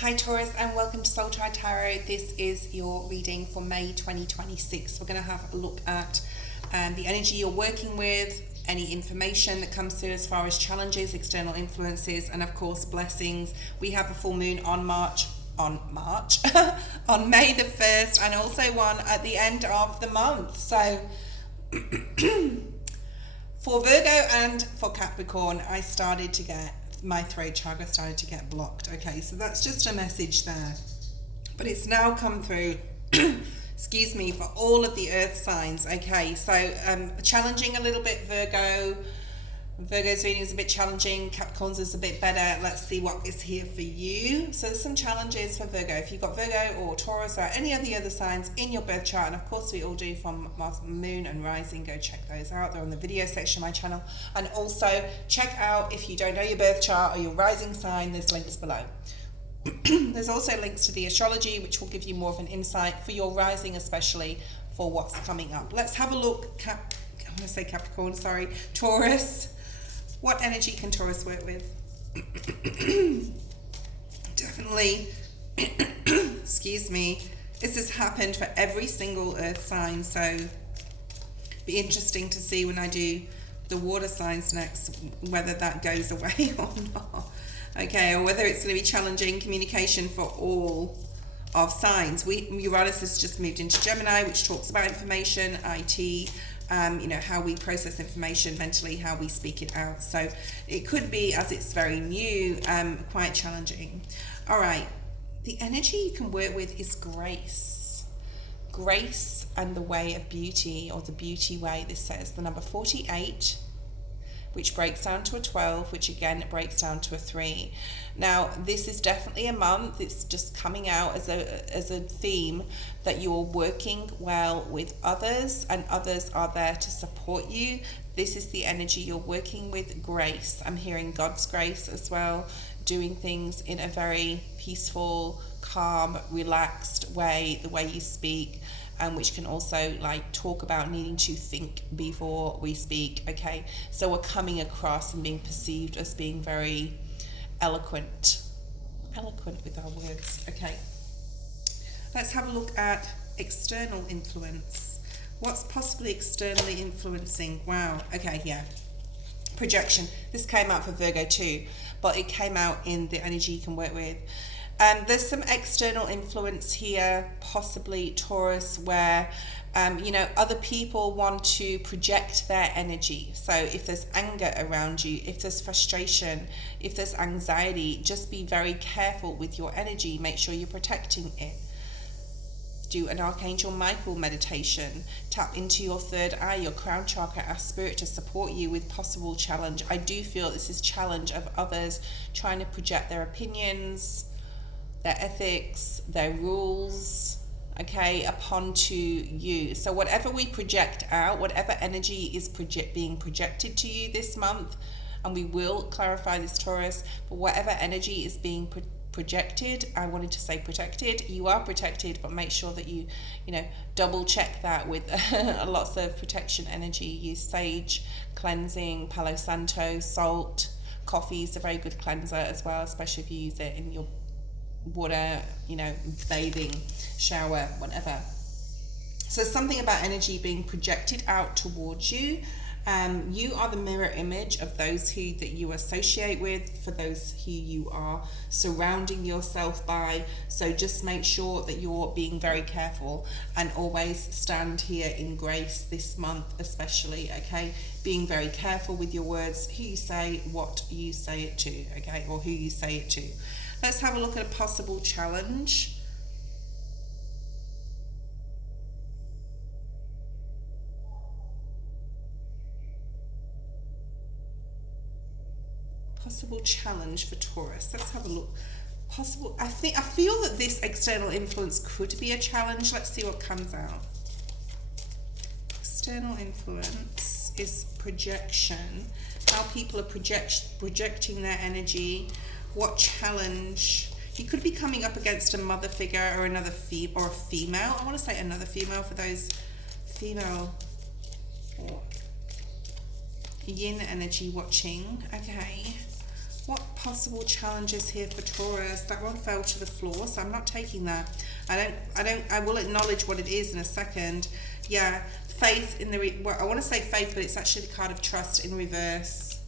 Hi Taurus, and welcome to Soul Tribe Tarot. This is your reading for May 2026. We're going to have a look at the energy you're working with, any information that comes through as far as challenges, external influences, and of course blessings. We have a full moon on on May the 1st, and also one at the end of the month. So for Virgo and for Capricorn, my throat chakra started to get blocked. Okay, so that's just a message there. But it's now come through, excuse me, for all of the earth signs. Okay, so challenging a little bit, Virgo. Virgo's reading is a bit challenging. Capricorn's is a bit better. Let's see what is here for you. So there's some challenges for Virgo. If you've got Virgo or Taurus or any of the other signs in your birth chart, and of course we all do from Mars, Moon and Rising, go check those out. They're on the video section of my channel. And also check out, if you don't know your birth chart or your rising sign, there's links below. There's also links to the astrology, which will give you more of an insight for your rising, especially for what's coming up. Let's have a look. Capricorn, sorry. Taurus. What energy can Taurus work with? Definitely, excuse me, this has happened for every single earth sign, so be interesting to see when I do the water signs next, whether that goes away or not. Okay, or whether it's going to be challenging communication for all of signs. Uranus has just moved into Gemini, which talks about information, IT, how we process information mentally, how we speak it out. So it could be, as it's very new, quite challenging. All right, the energy you can work with is grace. Grace and the way of beauty, or the beauty way. This says the number 48, which breaks down to a 12, which again breaks down to a 3. Now, this is definitely a month. It's just coming out as a theme that you're working well with others, and others are there to support you. This is the energy you're working with, grace. I'm hearing God's grace as well, doing things in a very peaceful, calm, relaxed way, the way you speak. Which can also talk about needing to think before we speak. Okay, so we're coming across and being perceived as being very eloquent with our words. Okay, let's have a look at external influence. What's possibly externally influencing? Wow. Okay, yeah, projection. This came out for Virgo too, but it came out in the energy you can work with. There's some external influence here, possibly Taurus, where other people want to project their energy. So if there's anger around you, if there's frustration, if there's anxiety, just be very careful with your energy. Make sure you're protecting it. Do an Archangel Michael meditation. Tap into your third eye, your crown chakra. Ask Spirit to support you with possible challenge. I do feel this is challenge of others trying to project their opinions, their ethics, their rules, okay, upon to you. So whatever we project out, whatever energy is being projected to you this month, and we will clarify this, Taurus, but whatever energy is being projected, I wanted to say protected, you are protected, but make sure that you double check that with lots of protection energy. Use sage, cleansing, Palo Santo, salt, coffee is a very good cleanser as well, especially if you use it in your water, bathing, shower, whatever. So something about energy being projected out towards you. You are the mirror image of those that you associate with, for those who you are surrounding yourself by. So just make sure that you're being very careful, and always stand here in grace this month especially, okay? Being very careful with your words, who you say, what you say it to, okay? Or who you say it to. Let's have a look at a possible challenge. Possible challenge for Taurus. Let's have a look. I feel that this external influence could be a challenge. Let's see what comes out. External influence is projection. How people are projecting their energy. What challenge? You could be coming up against a mother figure or another or a female. I want to say another female for those female or yin energy watching. Okay. What possible challenges here for Taurus? That one fell to the floor, so I'm not taking that. I will acknowledge what it is in a second. Yeah, faith in the, well, I want to say faith, but it's actually the card of trust in reverse.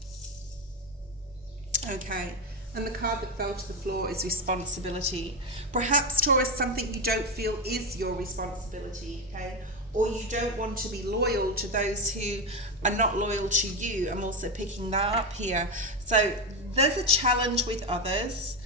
Okay, and the card that fell to the floor is responsibility. Perhaps, Taurus, something you don't feel is your responsibility, okay? Or you don't want to be loyal to those who are not loyal to you. I'm also picking that up here. So there's a challenge with others.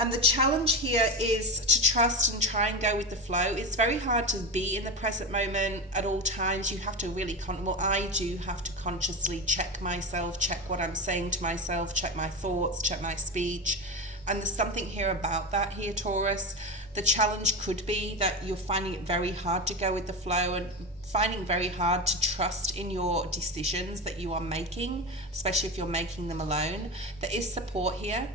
And the challenge here is to trust and try and go with the flow. It's very hard to be in the present moment at all times. You have to really, I do have to consciously check myself, check what I'm saying to myself, check my thoughts, check my speech. And there's something here about that here, Taurus. The challenge could be that you're finding it very hard to go with the flow and finding it very hard to trust in your decisions that you are making, especially if you're making them alone. There is support here.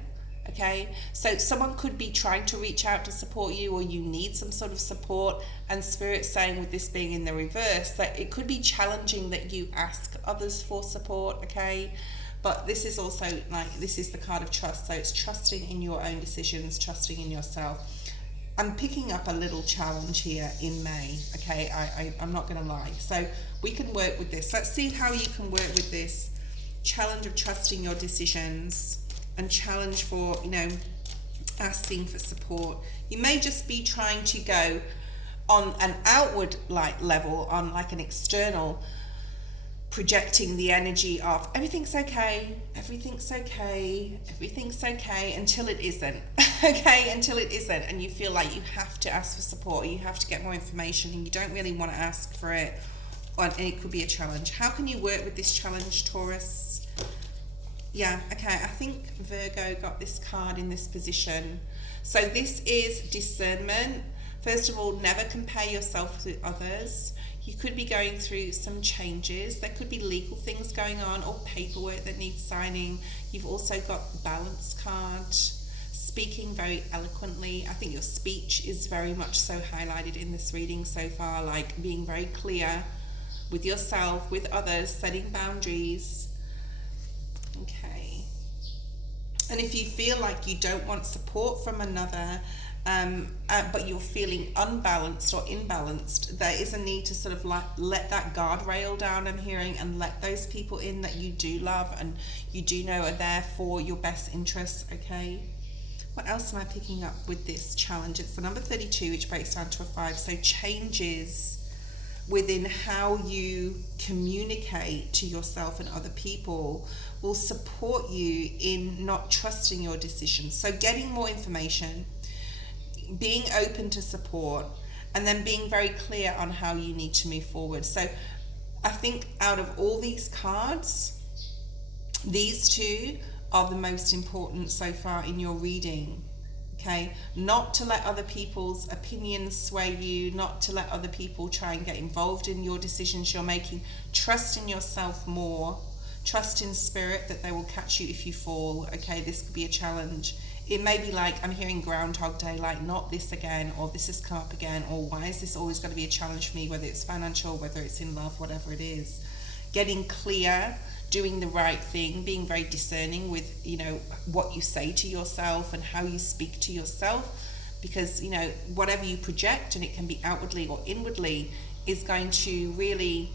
Okay, so someone could be trying to reach out to support you, or you need some sort of support, and Spirit's saying, with this being in the reverse, that it could be challenging that you ask others for support, okay? But this is also like, this is the card of trust, so it's trusting in your own decisions, trusting in yourself. I'm picking up a little challenge here in May, okay? I'm not going to lie. So we can work with this. Let's see how you can work with this challenge of trusting your decisions, and challenge for, you know, asking for support. You may just be trying to go on an outward like level, on like an external, projecting the energy of everything's okay, everything's okay, everything's okay, until it isn't. Okay, until it isn't, and you feel like you have to ask for support, or you have to get more information, and you don't really want to ask for it, and it could be a challenge. How can you work with this challenge, Taurus? Yeah, okay, I think Virgo got this card in this position. So this is discernment. First of all, never compare yourself with others. You could be going through some changes. There could be legal things going on, or paperwork that needs signing. You've also got the balance card, speaking very eloquently. I think your speech is very much so highlighted in this reading so far, like being very clear with yourself, with others, setting boundaries. Okay, and if you feel like you don't want support from another, but you're feeling unbalanced or imbalanced, there is a need to sort of like let that guardrail down, I'm hearing, and let those people in that you do love and you do know are there for your best interests, okay? What else am I picking up with this challenge? It's the number 32, which breaks down to a 5, so changes within how you communicate to yourself and other people will support you in not trusting your decisions. So getting more information, being open to support, and then being very clear on how you need to move forward. So I think out of all these cards, these two are the most important so far in your reading. Okay, not to let other people's opinions sway you, not to let other people try and get involved in your decisions you're making. Trust in yourself more. Trust in Spirit that they will catch you if you fall. Okay, this could be a challenge. It may be like, I'm hearing Groundhog Day, like not this again, or this has come up again, or why is this always going to be a challenge for me, whether it's financial, whether it's in love, whatever it is. Getting clear, doing the right thing, being very discerning with, you know, what you say to yourself and how you speak to yourself, because, you know, whatever you project, and it can be outwardly or inwardly, is going to really,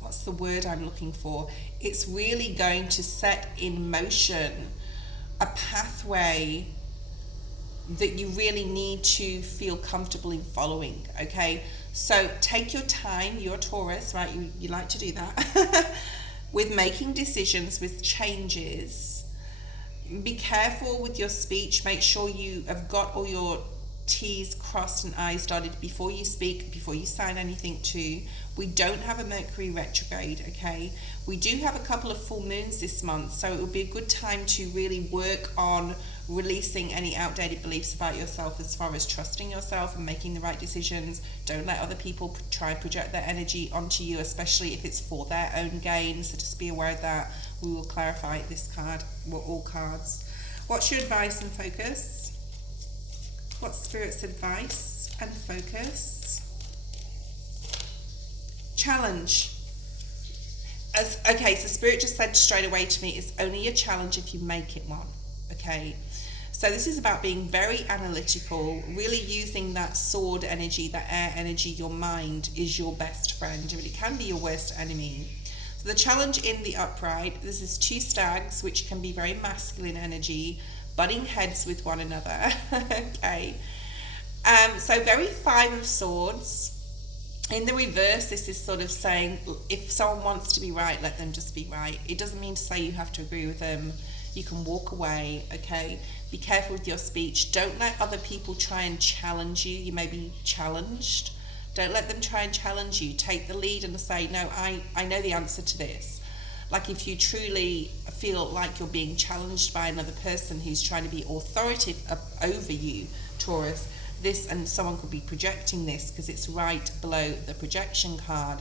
what's the word I'm looking for? It's really going to set in motion a pathway that you really need to feel comfortable in following, okay? So take your time, you're Taurus, right? You like to do that. With making decisions, with changes. Be careful with your speech. Make sure you have got all your T's crossed and I's dotted before you speak, before you sign anything too. We don't have a Mercury retrograde, okay? We do have a couple of full moons this month, so it will be a good time to really work on releasing any outdated beliefs about yourself as far as trusting yourself and making the right decisions. Don't let other people try and project their energy onto you, especially if it's for their own gain. So just be aware of that. We will clarify this card, well, all cards. What's your advice and focus? What's Spirit's advice and focus? Challenge. Okay, so Spirit just said straight away to me, it's only a challenge if you make it one. Okay, so this is about being very analytical, really using that sword energy, that air energy. Your mind is your best friend, but it can be your worst enemy. So the challenge in the upright, this is two stags, which can be very masculine energy, butting heads with one another. Okay, so very Five of Swords. In the reverse, this is sort of saying, if someone wants to be right, let them just be right. It doesn't mean to say you have to agree with them. You can walk away, okay? Be careful with your speech. Don't let other people try and challenge you. You may be challenged. Don't let them try and challenge you. Take the lead and say, no, I know the answer to this. Like if you truly feel like you're being challenged by another person who's trying to be authoritative over you, Taurus, this, and someone could be projecting this because it's right below the projection card.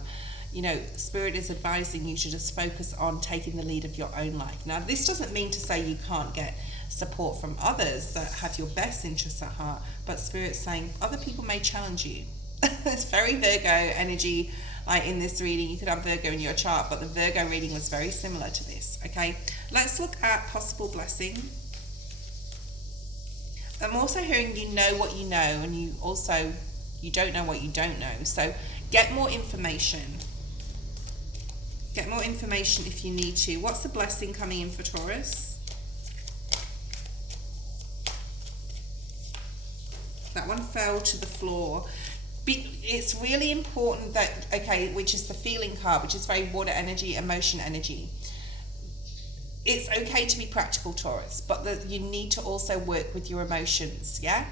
You know, Spirit is advising you to just focus on taking the lead of your own life. Now, this doesn't mean to say you can't get support from others that have your best interests at heart, but Spirit's saying other people may challenge you. It's very Virgo energy. Like in this reading, you could have Virgo in your chart, but the Virgo reading was very similar to this. Okay, let's look at possible blessing. I'm also hearing you know what you know, and you don't know what you don't know. So get more information. Get more information if you need to. What's the blessing coming in for Taurus? That one fell to the floor. It's really important that, okay, which is the feeling card, which is very water energy, emotion energy. It's okay to be practical, Taurus, but you need to also work with your emotions, yeah?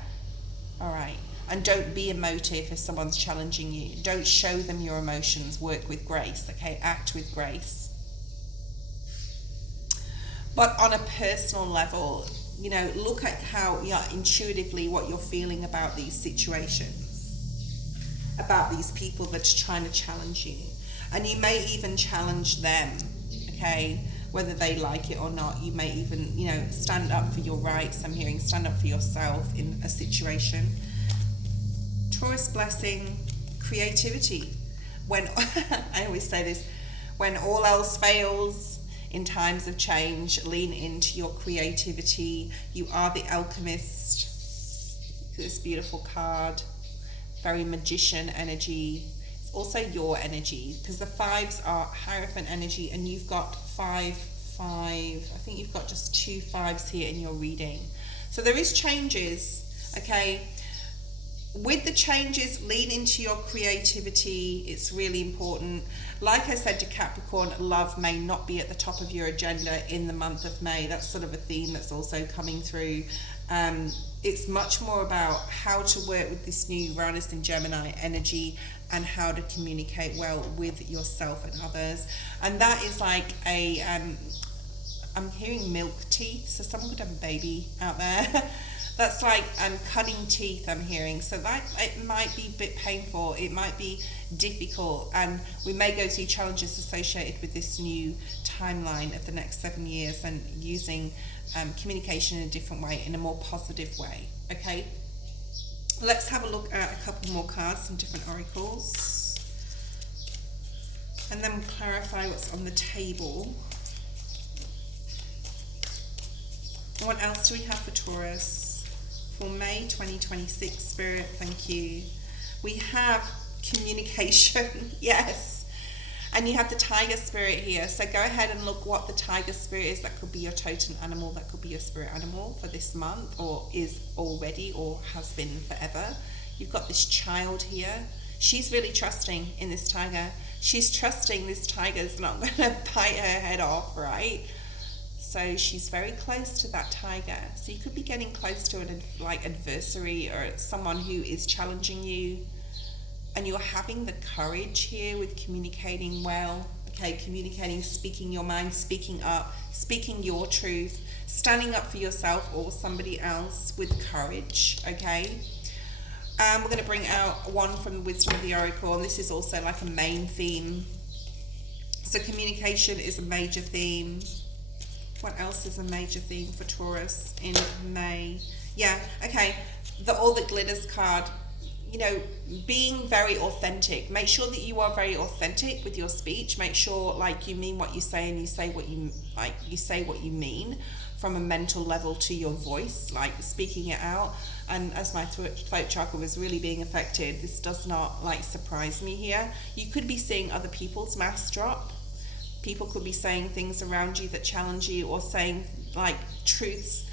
All right. And don't be emotive if someone's challenging you. Don't show them your emotions. Work with grace, okay? Act with grace. But on a personal level, you know, look at how, intuitively what you're feeling about these situations, about these people that's trying to challenge you. And you may even challenge them, okay? Whether they like it or not, you may even, stand up for your rights. I'm hearing stand up for yourself in a situation. Taurus blessing, creativity. When, I always say this, when all else fails in times of change, lean into your creativity. You are the alchemist. This beautiful card, very magician energy. It's also your energy, because the fives are Hierophant energy, and you've got five. I think you've got just 2 5s here in your reading. So there is changes, okay? With the changes, lean into your creativity. It's really important. Like I said to Capricorn, love may not be at the top of your agenda in the month of May. That's sort of a theme that's also coming through. It's much more about how to work with this new Uranus and Gemini energy and how to communicate well with yourself and others. And that is like a, I'm hearing milk teeth, so someone could have a baby out there. That's like cutting teeth, I'm hearing. So that it might be a bit painful, it might be difficult, and we may go through challenges associated with this new timeline of the next 7 years, and using communication in a different way, in a more positive way. Okay, let's have a look at a couple more cards, some different oracles, and then we'll clarify what's on the table. What else do we have for Taurus for May 2026, Spirit? Thank you. We have communication, yes. And you have the tiger spirit here. So go ahead and look what the tiger spirit is. That could be your totem animal. That could be your spirit animal for this month, or is already, or has been forever. You've got this child here. She's really trusting in this tiger. She's trusting this tiger's not going to bite her head off, right? So she's very close to that tiger. So you could be getting close to an adversary, or someone who is challenging you. And you're having the courage here with communicating well. Okay, communicating, speaking your mind, speaking up, speaking your truth, standing up for yourself or somebody else with courage, okay? We're going to bring out one from the Wisdom of the Oracle, and this is also like a main theme. So communication is a major theme. What else is a major theme for Taurus in May? Yeah, okay, the All That Glitters card. you know, being very authentic. Make sure that you are very authentic with your speech. Make sure like you mean what you say, and you say what you say what you mean from a mental level to your voice, like speaking it out. And as my throat chakra was really being affected, this does not like surprise me here. You could be seeing other people's masks drop. People could be saying things around you that challenge you, or saying like truths.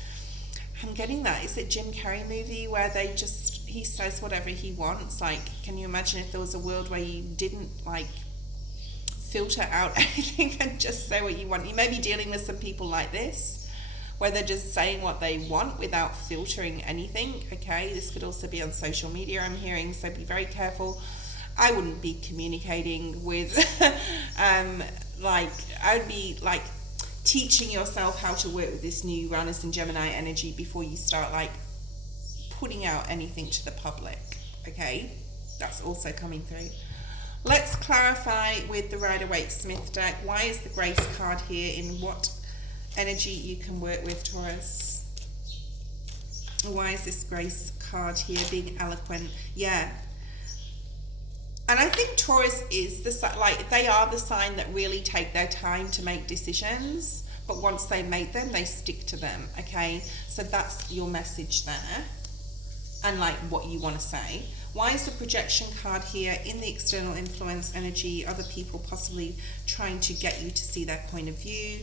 I'm getting that. Is it Jim Carrey movie where he says whatever he wants? Like, can you imagine if there was a world where you didn't like filter out anything and just say what you want? You may be dealing with some people like this, where they're just saying what they want without filtering anything. Okay, this could also be on social media, I'm hearing, so be very careful. I wouldn't be communicating with like, I would be like teaching yourself how to work with this new Uranus and Gemini energy before you start like putting out anything to the public. Okay, that's also coming through. Let's clarify with the Rider-Waite-Smith deck. Why is the Grace card here? In what energy you can work with, Taurus? Why is this Grace card here? Being eloquent. Yeah. And I think Taurus is they are the sign that really take their time to make decisions, but once they make them, they stick to them. Okay, so that's your message there, and like what you want to say. Why is the projection card here? In the external influence energy, other people possibly trying to get you to see their point of view.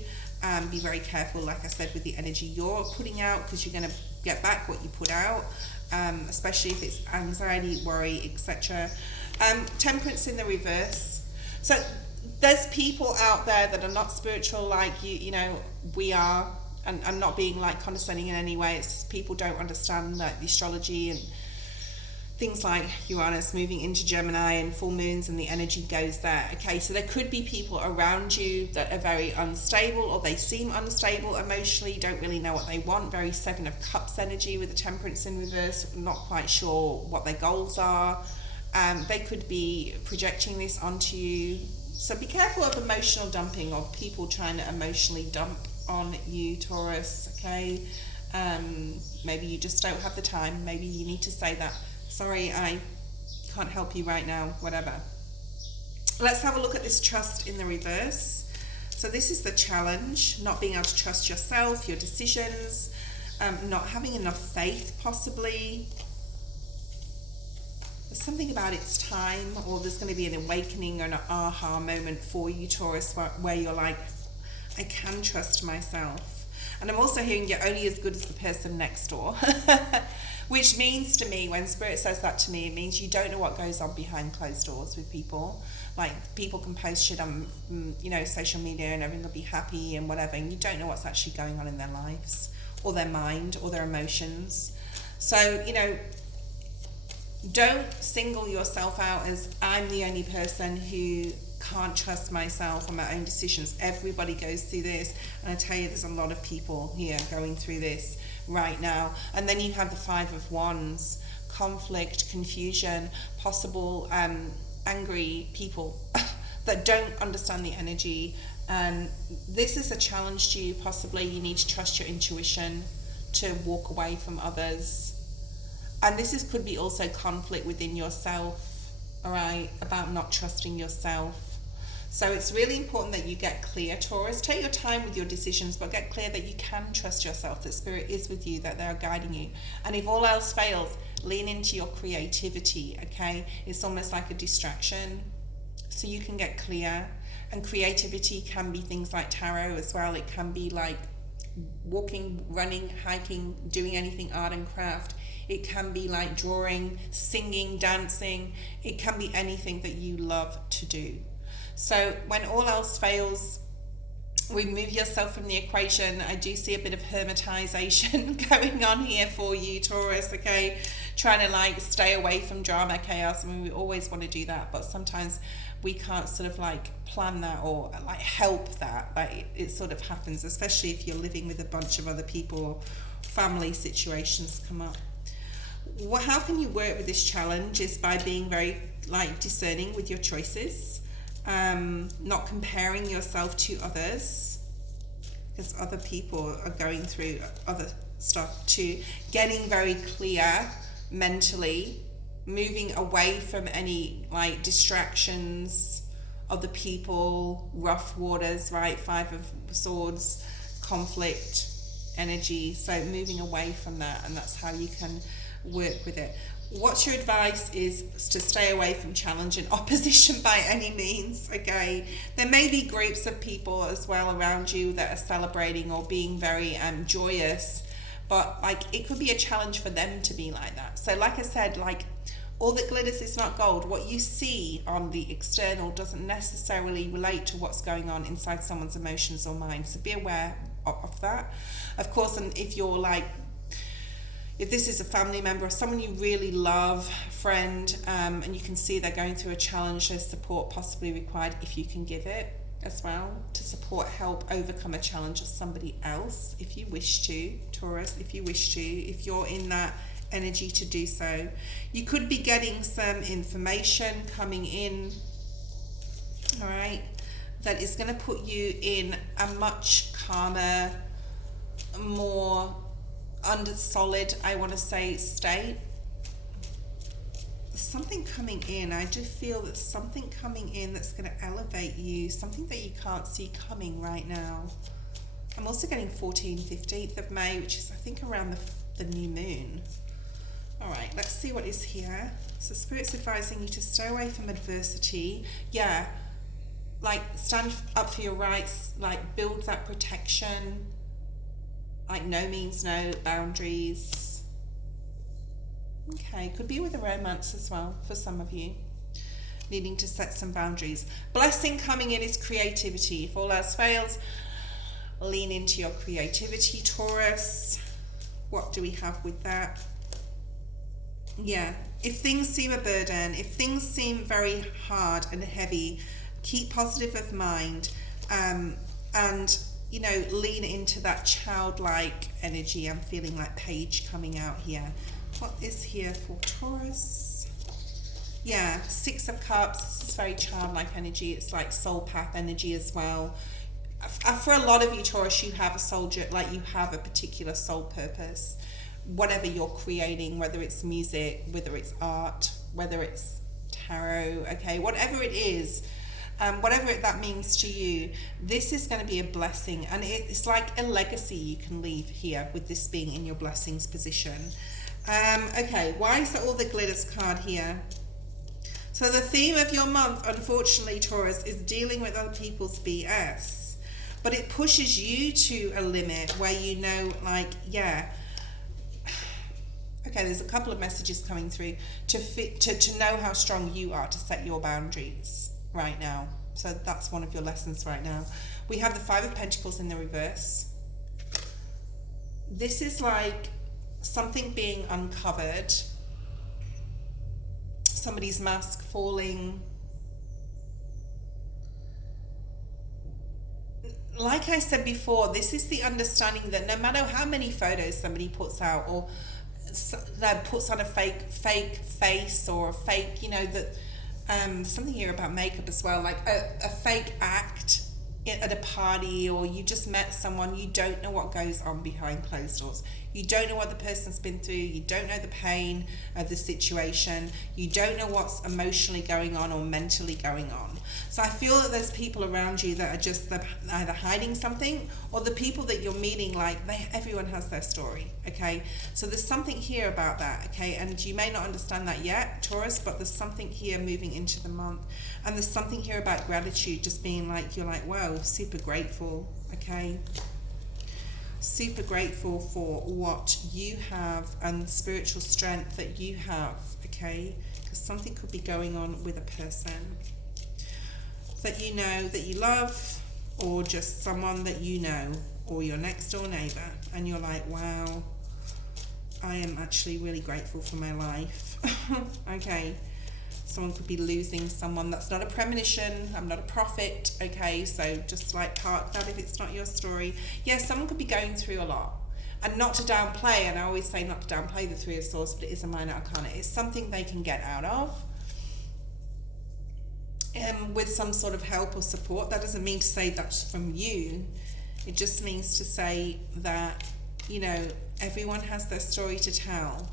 Be very careful, like I said, with the energy you're putting out, because you're going to get back what you put out, especially if it's anxiety, worry, etc. Temperance in the reverse. So there's people out there that are not spiritual like you know, we are, and I'm not being like condescending in any way. It's just people don't understand like the astrology and things like Uranus moving into Gemini and full moons, and the energy goes there. Okay, so there could be people around you that are very unstable, or they seem unstable emotionally, don't really know what they want. Very Seven of Cups energy with the Temperance in reverse, not quite sure what their goals are. They could be projecting this onto you. So be careful of emotional dumping, or people trying to emotionally dump on you, Taurus, okay? Maybe you just don't have the time. Maybe you need to say that, sorry, I can't help you right now, whatever. Let's have a look at this trust in the reverse. So this is the challenge, not being able to trust yourself, your decisions, not having enough faith, possibly. There's something about it's time, or there's going to be an awakening or an aha moment for you, Taurus, where you're like, I can trust myself. And I'm also hearing you're only as good as the person next door. Which means to me, when Spirit says that to me, it means you don't know what goes on behind closed doors with people. Like, people can post shit on, you know, social media, and everyone will be happy and whatever, and you don't know what's actually going on in their lives, or their mind, or their emotions. So, you know, don't single yourself out as, I'm the only person who can't trust myself and my own decisions. Everybody goes through this, and I tell you, there's a lot of people here going through this right now. And then you have the Five of Wands, conflict, confusion, possible angry people that don't understand the energy. And this is a challenge to you. Possibly you need to trust your intuition to walk away from others. And this could be also conflict within yourself, all right, about not trusting yourself. So it's really important that you get clear, Taurus. Take your time with your decisions, but get clear that you can trust yourself, that Spirit is with you, that they're guiding you. And if all else fails, lean into your creativity, okay? It's almost like a distraction, so you can get clear. And creativity can be things like tarot as well. It can be like walking, running, hiking, doing anything art and craft. It can be like drawing, singing, dancing. It can be anything that you love to do. So when all else fails, remove yourself from the equation. I do see a bit of hermetization going on here for you, Taurus, okay? Trying to like stay away from drama, chaos. I mean, we always want to do that, but sometimes we can't sort of like plan that or like help that. Like it sort of happens, especially if you're living with a bunch of other people or family situations come up. How can you work with this challenge is by being very like discerning with your choices. Not comparing yourself to others, because other people are going through other stuff too. Getting very clear mentally moving away from any like distractions of the people, rough waters, right? 5 of Swords, conflict, energy. So moving away from that, and that's how you can work with it. What's your advice is to stay away from challenge and opposition by any means, okay? There may be groups of people as well around you that are celebrating or being very joyous, but like it could be a challenge for them to be like that. So like I said, like all that glitters is not gold. What you see on the external doesn't necessarily relate to what's going on inside someone's emotions or mind. So be aware of that. Of course, and if you're like, if this is a family member or someone you really love, friend, and you can see they're going through a challenge, there's support possibly required if you can give it as well to support, help overcome a challenge of somebody else if you wish to, Taurus, if you wish to, if you're in that energy to do so. You could be getting some information coming in, all right, that is going to put you in a much calmer, more under solid, I want to say, state. There's something coming in. I do feel that something coming in that's going to elevate you, something that you can't see coming right now. I'm also getting 14th, 15th of May, which is I think around the new moon. All right, let's see what is here. So Spirit's advising you to stay away from adversity. Yeah, like stand up for your rights, like build that protection. Like no means no, boundaries. Okay, could be with a romance as well for some of you. Needing to set some boundaries. Blessing coming in is creativity. If all else fails, lean into your creativity, Taurus. What do we have with that? Yeah, if things seem a burden, if things seem very hard and heavy, keep positive of mind, and you know, lean into that childlike energy. I'm feeling like Page coming out here. What is here for Taurus? Yeah, 6 of Cups. This is very childlike energy. It's like soul path energy as well. For a lot of you, Taurus, you have a soldier, like you have a particular soul purpose. Whatever you're creating, whether it's music, whether it's art, whether it's tarot, okay, whatever it is, whatever that means to you, this is going to be a blessing, and it's like a legacy you can leave here with this being in your blessings position. Okay, why is there all the glitters card here? So the theme of your month, unfortunately, Taurus, is dealing with other people's BS, but it pushes you to a limit where you know, like, yeah, okay, there's a couple of messages coming through to know how strong you are to set your boundaries right now. So that's one of your lessons right now. We have the 5 of Pentacles in the reverse. This is like something being uncovered, somebody's mask falling. Like I said before, this is the understanding that no matter how many photos somebody puts out, or that puts on a fake face, or a fake, you know, that something here about makeup as well, like a fake act at a party, or you just met someone, you don't know what goes on behind closed doors. You don't know what the person's been through. You don't know the pain of the situation. You don't know what's emotionally going on or mentally going on. So I feel that there's people around you that are just either hiding something, or the people that you're meeting, like everyone has their story, okay? So there's something here about that, okay? And you may not understand that yet, Taurus, but there's something here moving into the month. And there's something here about gratitude, just being like, you're like, wow, super grateful, okay? Super grateful for what you have and the spiritual strength that you have, okay? Because something could be going on with a person that you know, that you love, or just someone that you know, or your next door neighbor, and you're like, wow, I am actually really grateful for my life. Okay, someone could be losing someone. That's not a premonition. I'm not a prophet, okay? So just like park that if it's not your story. Yes, someone could be going through a lot. And not to downplay, and I always say not to downplay the 3 of Swords, but it is a minor arcana. It's something they can get out of. With some sort of help or support. That doesn't mean to say that's from you. It just means to say that, you know, everyone has their story to tell.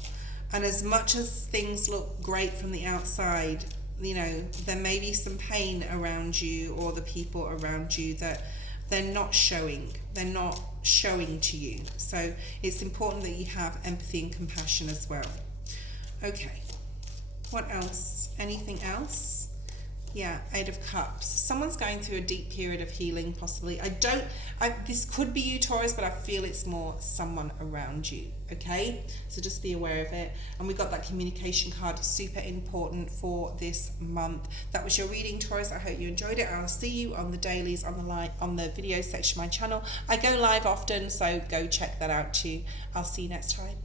And as much as things look great from the outside, you know, there may be some pain around you or the people around you that they're not showing. They're not showing to you. So it's important that you have empathy and compassion as well. Okay. What else? Anything else? Yeah, Eight of Cups. Someone's going through a deep period of healing, possibly. This could be you, Taurus, but I feel it's more someone around you, okay? So just be aware of it. And we got that communication card, super important for this month. That was your reading, Taurus. I hope you enjoyed it. I'll see you on the dailies, on the video section of my channel. I go live often, so go check that out too. I'll see you next time.